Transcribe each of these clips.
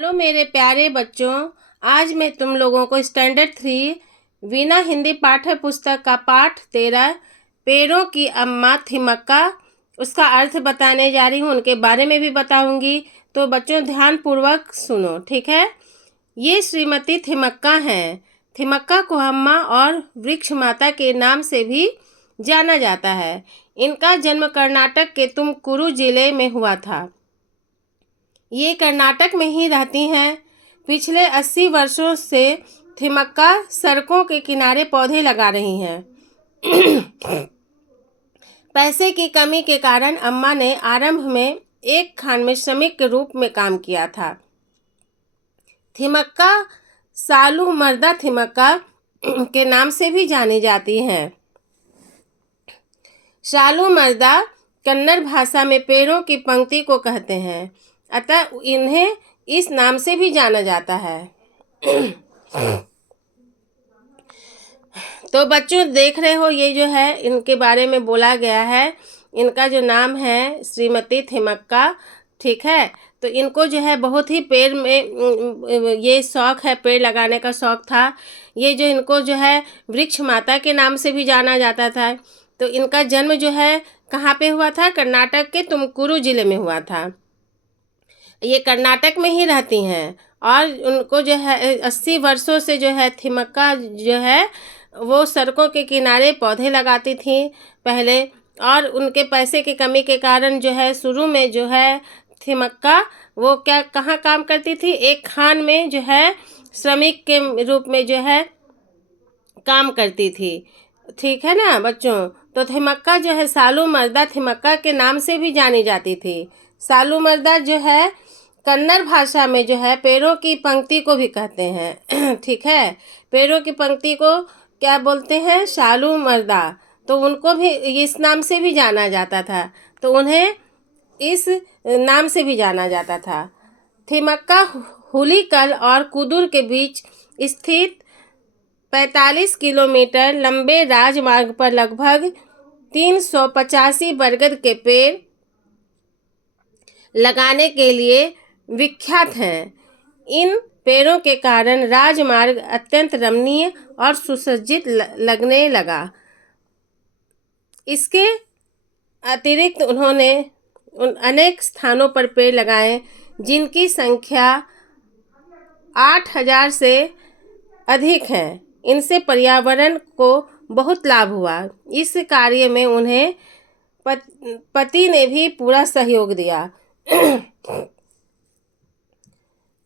Hello मेरे प्यारे बच्चों। आज मैं तुम लोगों को स्टैंडर्ड 3 वीना हिंदी पाठ्य पुस्तक का पाठ 13 पेड़ों की अम्मा थिमक्का उसका अर्थ बताने जा रही हूँ। उनके बारे में भी बताऊंगी। तो बच्चों ध्यान पूर्वक सुनो, ठीक है। ये श्रीमती थिमक्का हैं। थिमक्का को अम्मा और वृक्ष माता के नाम से भी जाना जाता है। इनका जन्म कर्नाटक के तुमकुरू जिले में हुआ था। ये कर्नाटक में ही रहती हैं। पिछले 80 वर्षों से थिमक्का सड़कों के किनारे पौधे लगा रही हैं। पैसे की कमी के कारण अम्मा ने आरंभ में एक खान में श्रमिक के रूप में काम किया था। थिमक्का सालू मर्दा थिमक्का के नाम से भी जानी जाती हैं। सालू मर्दा कन्नड़ भाषा में पेड़ों की पंक्ति को कहते हैं, अतः इन्हें इस नाम से भी जाना जाता है। तो बच्चों देख रहे हो, ये जो है इनके बारे में बोला गया है। इनका जो नाम है श्रीमती थिमक्का, ठीक है। तो इनको जो है बहुत ही पेड़ में ये शौक है, पेड़ लगाने का शौक था। ये जो इनको जो है वृक्ष माता के नाम से भी जाना जाता था। तो इनका जन्म जो है कहाँ पे हुआ था? कर्नाटक के तुमकुरू जिले में हुआ था। ये कर्नाटक में ही रहती हैं और उनको जो है 80 वर्षों से जो है थिमक्का जो है वो सड़कों के किनारे पौधे लगाती थी पहले। और उनके पैसे की कमी के कारण जो है शुरू में जो है थिमक्का वो क्या कहाँ काम करती थी? एक खान में जो है श्रमिक के रूप में जो है काम करती थी, ठीक है ना बच्चों। तो थिमक्का जो है सालू मर्दा थिमक्का के नाम से भी जानी जाती थी। सालू मर्दा जो है कन्नड़ भाषा में जो है पेड़ों की पंक्ति को भी कहते हैं। ठीक है, पेड़ों की पंक्ति को क्या बोलते हैं? सालू मर्दा। तो उनको भी इस नाम से भी जाना जाता था। तो उन्हें इस नाम से भी जाना जाता था। थिमक्का हुलीकल और कुदुर के बीच स्थित 45 किलोमीटर लंबे राजमार्ग पर लगभग 385 बरगद के पेड़ लगाने के लिए विख्यात हैं। इन पेड़ों के कारण राजमार्ग अत्यंत रमणीय और सुसज्जित लगने लगा। इसके अतिरिक्त उन्होंने अनेक स्थानों पर पेड़ लगाए जिनकी संख्या 8,000 से अधिक है। इनसे पर्यावरण को बहुत लाभ हुआ। इस कार्य में उन्हें पति ने भी पूरा सहयोग दिया।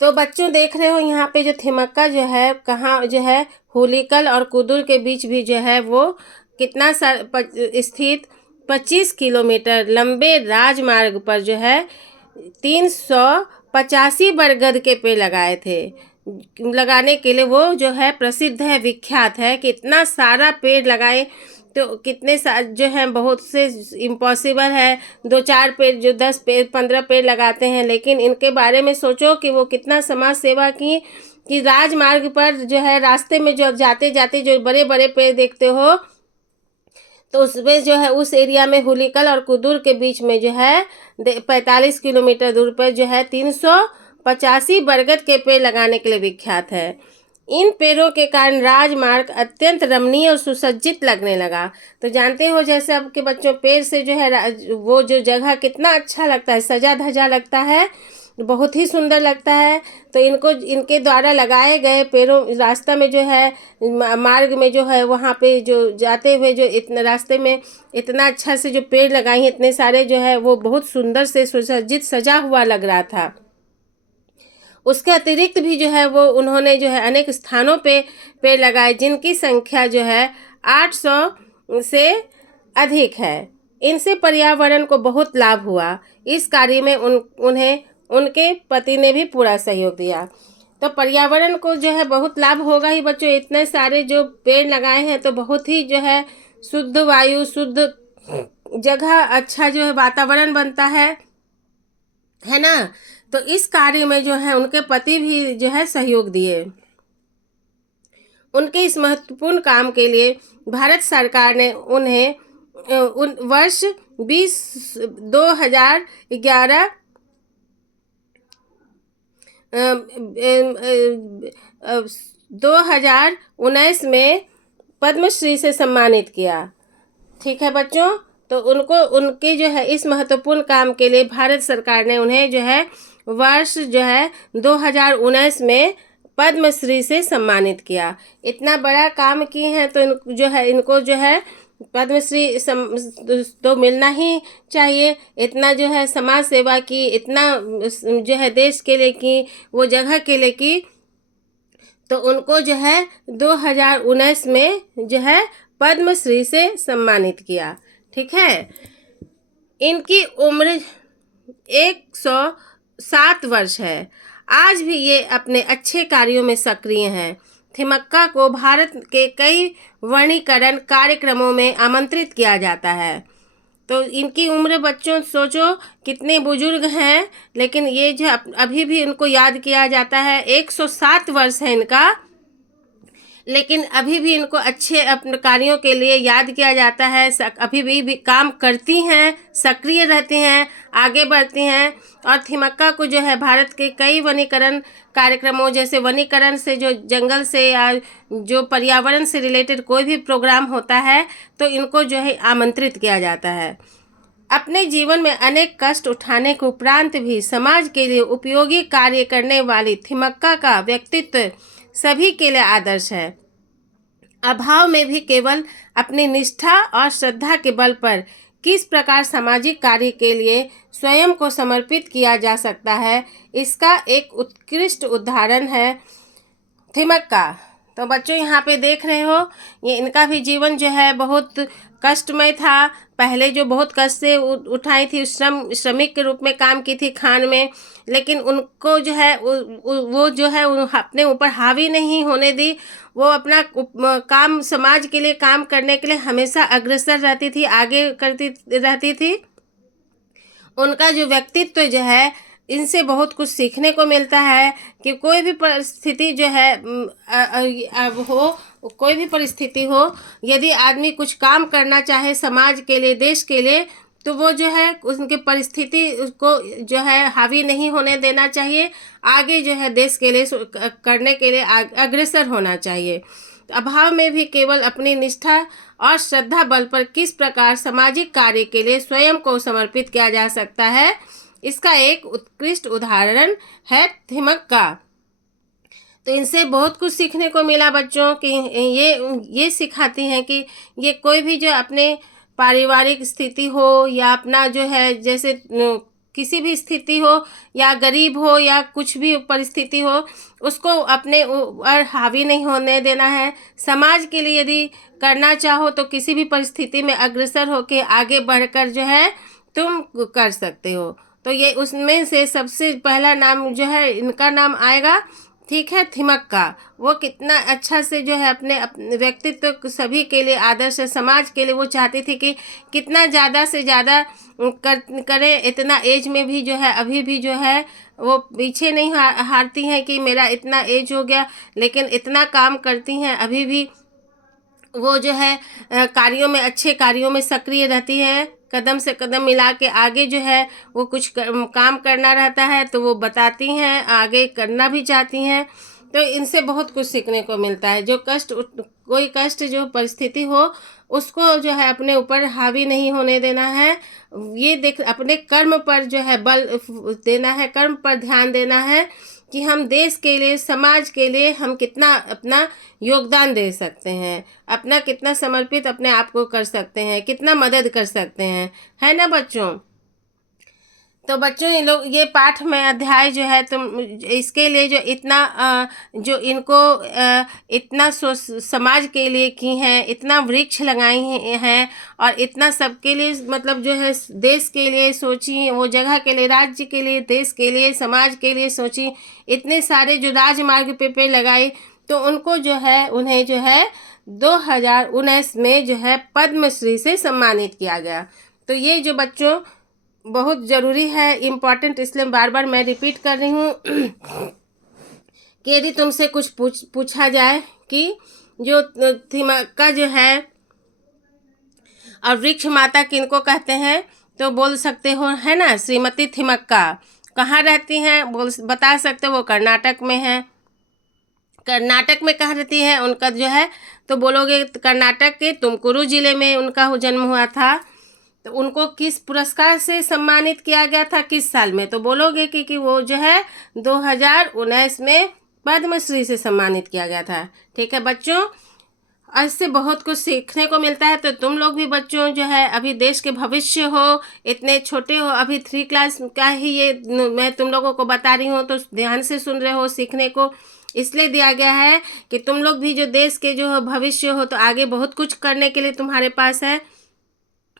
तो बच्चों देख रहे हो यहाँ पे जो थिमक्का जो है कहाँ जो है हुलीकल और कुदुर के बीच भी जो है वो कितना स्थित 25 किलोमीटर लंबे राजमार्ग पर जो है 385 बरगद के पेड़ लगाए थे। लगाने के लिए वो जो है प्रसिद्ध है, विख्यात है कि इतना सारा पेड़ लगाए। तो कितने जो हैं बहुत से इम्पॉसिबल है 2-4 पेड़, जो 10 पेड़ 15 पेड़ लगाते हैं। लेकिन इनके बारे में सोचो कि वो कितना समाज सेवा की कि राजमार्ग पर जो है रास्ते में जो जाते जाते जो बड़े बड़े पेड़ देखते हो तो उसमें जो है उस एरिया में हुलीकल और कुदुर के बीच में जो है 45 किलोमीटर दूर पर जो है 385 बरगद के पेड़ लगाने के लिए विख्यात है। इन पेड़ों के कारण राजमार्ग अत्यंत रमणीय और सुसज्जित लगने लगा। तो जानते हो जैसे अब के बच्चों पेड़ से जो है वो जो जगह कितना अच्छा लगता है, सजा धजा लगता है, बहुत ही सुंदर लगता है। तो इनको इनके द्वारा लगाए गए पेड़ों रास्ता में जो है मार्ग में जो है वहाँ पे जो जाते हुए जो इतने रास्ते में इतना अच्छा से जो पेड़ लगाई हैं इतने सारे जो है वो बहुत सुंदर से सुसज्जित सजा हुआ लग रहा था। उसके अतिरिक्त भी जो है वो उन्होंने जो है अनेक स्थानों पे पेड़ लगाए जिनकी संख्या जो है 800 से अधिक है। इनसे पर्यावरण को बहुत लाभ हुआ। इस कार्य में उन्हें उनके पति ने भी पूरा सहयोग दिया। तो पर्यावरण को जो है बहुत लाभ होगा ही बच्चों। इतने सारे जो पेड़ लगाए हैं तो बहुत ही जो है शुद्ध वायु, शुद्ध जगह, अच्छा जो है वातावरण बनता है ना। तो इस कार्य में जो है उनके पति भी जो है सहयोग दिए। उनके इस महत्वपूर्ण काम के लिए भारत सरकार ने उन्हें वर्ष 2011 2019 में पद्मश्री से सम्मानित किया। ठीक है बच्चों, तो उनको उनके जो है इस महत्वपूर्ण काम के लिए भारत सरकार ने उन्हें जो है वर्ष जो है 2019 में पद्मश्री से सम्मानित किया। इतना बड़ा काम किए हैं तो इनको जो है पद्मश्री तो मिलना ही चाहिए। इतना जो है समाज सेवा की, इतना जो है देश के लिए की, वो जगह के लिए की, तो उनको जो है 2019 में जो है पद्मश्री से सम्मानित किया। ठीक है, इनकी उम्र 107 वर्ष है। आज भी ये अपने अच्छे कार्यों में सक्रिय हैं। थिमक्का को भारत के कई वर्गीकरण कार्यक्रमों में आमंत्रित किया जाता है। तो इनकी उम्र बच्चों सोचो कितने बुजुर्ग हैं, लेकिन ये जो अभी भी इनको याद किया जाता है। 107 वर्ष है इनका, लेकिन अभी भी इनको अच्छे अपने कार्यों के लिए याद किया जाता है। अभी भी काम करती हैं, सक्रिय रहती हैं, आगे बढ़ती हैं। और थिमक्का को जो है भारत के कई वनीकरण कार्यक्रमों, जैसे वनीकरण से जो जंगल से या जो पर्यावरण से रिलेटेड कोई भी प्रोग्राम होता है तो इनको जो है आमंत्रित किया जाता है। अपने जीवन में अनेक कष्ट उठाने के उपरांत भी समाज के लिए उपयोगी कार्य करने वाली थिमक्का का व्यक्तित्व सभी के लिए आदर्श है। अभाव में भी केवल अपनी निष्ठा और श्रद्धा के बल पर किस प्रकार सामाजिक कार्य के लिए स्वयं को समर्पित किया जा सकता है, इसका एक उत्कृष्ट उदाहरण है थिमक्का। तो बच्चों यहाँ पे देख रहे हो, ये इनका भी जीवन जो है बहुत कष्टमय था। पहले जो बहुत कष्ट से उठाई थी, श्रमिक के रूप में काम की थी खान में, लेकिन उनको जो है वो जो है अपने ऊपर हावी नहीं होने दी। वो अपना काम, समाज के लिए काम करने के लिए हमेशा अग्रसर रहती थी, आगे करती रहती थी। उनका जो व्यक्तित्व जो है, इनसे बहुत कुछ सीखने को मिलता है कि कोई भी परिस्थिति जो है कोई भी परिस्थिति हो, यदि आदमी कुछ काम करना चाहे समाज के लिए, देश के लिए, तो वो जो है उनके परिस्थिति उसको जो है हावी नहीं होने देना चाहिए। आगे जो है देश के लिए करने के लिए अग्रसर होना चाहिए। अभाव में भी केवल अपनी निष्ठा और श्रद्धा बल पर किस प्रकार सामाजिक कार्य के लिए स्वयं को समर्पित किया जा सकता है, इसका एक उत्कृष्ट उदाहरण है थिमक्का। तो इनसे बहुत कुछ सीखने को मिला बच्चों कि ये सिखाती हैं कि ये कोई भी जो अपने पारिवारिक स्थिति हो या अपना जो है जैसे किसी भी स्थिति हो या गरीब हो या कुछ भी परिस्थिति हो, उसको अपने ऊपर हावी नहीं होने देना है। समाज के लिए यदि करना चाहो तो किसी भी परिस्थिति में अग्रसर होकर आगे बढ़कर जो है तुम कर सकते हो। तो ये उसमें से सबसे पहला नाम जो है इनका नाम आएगा। ठीक है, थिमक्का। वो कितना अच्छा से जो है अपने व्यक्तित्व सभी के लिए आदर्श है, समाज के लिए वो चाहती थी कि कितना ज़्यादा से ज़्यादा करें। इतना एज में भी जो है अभी भी जो है वो पीछे नहीं हारती हैं कि मेरा इतना एज हो गया, लेकिन इतना काम करती हैं। अभी भी वो जो है कार्यों में, अच्छे कार्यों में सक्रिय रहती है। कदम से कदम मिला के आगे जो है वो कुछ काम करना रहता है तो वो बताती हैं, आगे करना भी चाहती हैं। तो इनसे बहुत कुछ सीखने को मिलता है। जो कोई कष्ट जो परिस्थिति हो, उसको जो है अपने ऊपर हावी नहीं होने देना है। ये अपने कर्म पर जो है बल देना है, कर्म पर ध्यान देना है कि हम देश के लिए, समाज के लिए हम कितना अपना योगदान दे सकते हैं, अपना कितना समर्पित अपने आप को कर सकते हैं, कितना मदद कर सकते हैं, है ना बच्चों। तो बच्चों ये पाठ में अध्याय जो है तुम इसके लिए जो इतना जो इनको इतना समाज के लिए की हैं, इतना वृक्ष लगाई हैं और इतना सबके लिए मतलब जो है देश के लिए सोची, वो जगह के लिए, राज्य के लिए, देश के लिए, समाज के लिए सोची, इतने सारे जो राजमार्ग पे पेड़ लगाए, तो उनको जो है उन्हें जो है 2019 में जो है पद्मश्री से सम्मानित किया गया। तो ये जो बच्चों बहुत ज़रूरी है, इम्पॉर्टेंट, इसलिए बार बार मैं रिपीट कर रही हूँ कि यदि तुमसे कुछ पूछा जाए कि जो थिमक्का जो है और वृक्ष माता किनको कहते हैं, तो बोल सकते हो, है ना, श्रीमती थिमक्का। कहाँ रहती हैं, बता सकते हो? वो कर्नाटक में है। कर्नाटक में कहाँ रहती है उनका जो है, तो बोलोगे कर्नाटक के तुमकुरू जिले में उनका जन्म हुआ था। तो उनको किस पुरस्कार से सम्मानित किया गया था, किस साल में? तो बोलोगे कि वो जो है 2019 में पद्मश्री से सम्मानित किया गया था। ठीक है बच्चों, इससे बहुत कुछ सीखने को मिलता है। तो तुम लोग भी बच्चों जो है अभी देश के भविष्य हो, इतने छोटे हो, अभी 3 क्लास का ही ये मैं तुम लोगों को बता रही हूँ, तो ध्यान से सुन रहे हो। सीखने को इसलिए दिया गया है कि तुम लोग भी जो देश के जो भविष्य हो, तो आगे बहुत कुछ करने के लिए तुम्हारे पास है।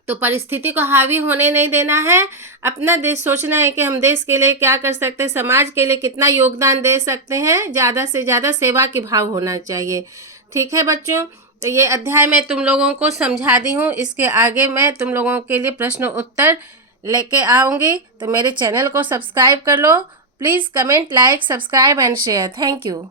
तो परिस्थिति को हावी होने नहीं देना है, अपना देश सोचना है कि हम देश के लिए क्या कर सकते हैं, समाज के लिए कितना योगदान दे सकते हैं। ज़्यादा से ज़्यादा सेवा की भाव होना चाहिए। ठीक है बच्चों, तो ये अध्याय मैं तुम लोगों को समझा दी हूँ। इसके आगे मैं तुम लोगों के लिए प्रश्न उत्तर लेके आऊँगी। तो मेरे चैनल को सब्सक्राइब कर लो please. Comment, like, subscribe and share. Thank you.